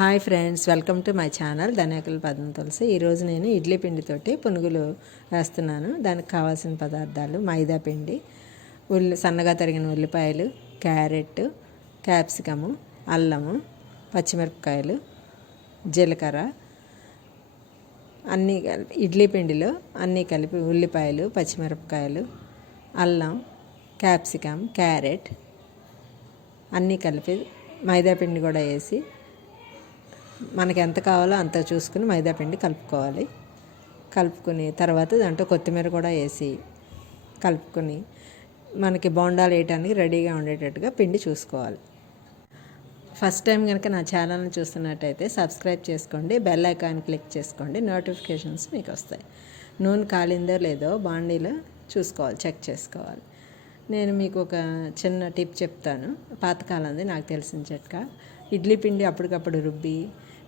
Hi friends, welcome to my channel Dhaniyakula Padma Tulasi. ఈరోజు నేను ఇడ్లీ పిండితోటి పునుగులు వేస్తున్నాను. దానికి కావాల్సిన పదార్థాలు: మైదా పిండి, సన్నగా తరిగిన ఉల్లిపాయలు, క్యారెట్, క్యాప్సికము, అల్లము, పచ్చిమిరపకాయలు, జీలకర్ర అన్నీ కలిపి ఇడ్లీ పిండిలో అన్నీ కలిపి ఉల్లిపాయలు, పచ్చిమిరపకాయలు, అల్లం, క్యాప్సికమ్, క్యారెట్ అన్నీ కలిపి మైదా పిండి కూడా వేసి మనకి ఎంత కావాలో అంత చూసుకుని మైదా పిండి కలుపుకుని తర్వాత దాంట్లో కొత్తిమీర కూడా వేసి కలుపుకొని మనకి బోండాలు వేయడానికి రెడీగా ఉండేటట్టుగా పిండి చూసుకోవాలి. ఫస్ట్ టైం కనుక నా ఛానల్ని చూస్తున్నట్టయితే సబ్స్క్రైబ్ చేసుకోండి, బెల్ ఐకాన్ క్లిక్ చేసుకోండి, నోటిఫికేషన్స్ మీకు వస్తాయి. నూనె కాలిందో లేదో బాండీలో చూసుకోవాలి, చెక్ చేసుకోవాలి. నేను మీకు ఒక చిన్న టిప్ చెప్తాను, పాతకాలంది నాకు తెలిసిన చిట్కా. ఇడ్లీ పిండి అప్పటికప్పుడు రుబ్బి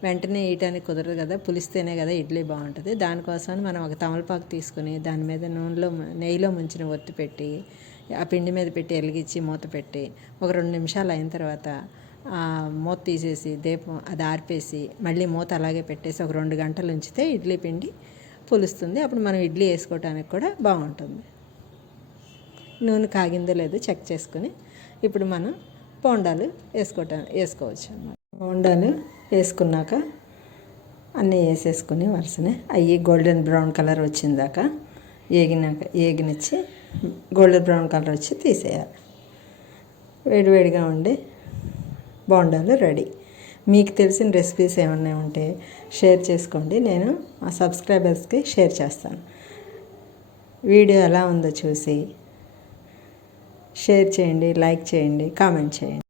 వెంటనే వేయటానికి కుదరదు కదా, పులిస్తేనే కదా ఇడ్లీ బాగుంటుంది. దానికోసమని మనం ఒక తమలపాకు తీసుకుని దాని మీద నెయ్యిలో ముంచిన ఒత్తి పెట్టి ఆ పిండి మీద పెట్టి వెలిగించి మూత పెట్టి ఒక 2 నిమిషాలు అయిన తర్వాత మూత తీసేసి దీపం అది ఆర్పేసి మళ్ళీ మూత అలాగే పెట్టేసి ఒక 2 గంటలు ఉంచితే ఇడ్లీ పిండి పులుస్తుంది. అప్పుడు మనం ఇడ్లీ వేసుకోవడానికి కూడా బాగుంటుంది. నూనె కాగిందో లేదో చెక్ చేసుకుని ఇప్పుడు మనం బోండాలు వేసుకోవచ్చు అన్నమాట. బోండాలు వేసుకున్నాక అన్నీ వేసేసుకుని వరుసనే అవి గోల్డెన్ బ్రౌన్ కలర్ వచ్చిందాక ఏగినిచ్చి గోల్డెన్ బ్రౌన్ కలర్ వచ్చి తీసేయాలి. వేడివేడిగా ఉండి బోండాలు రెడీ. మీకు తెలిసిన రెసిపీస్ ఏమన్నా ఉంటే షేర్ చేసుకోండి, నేను మా సబ్స్క్రైబర్స్కి షేర్ చేస్తాను. వీడియో ఎలా ఉందో చూసి షేర్ చేయండి, లైక్ చేయండి, కామెంట్ చేయండి.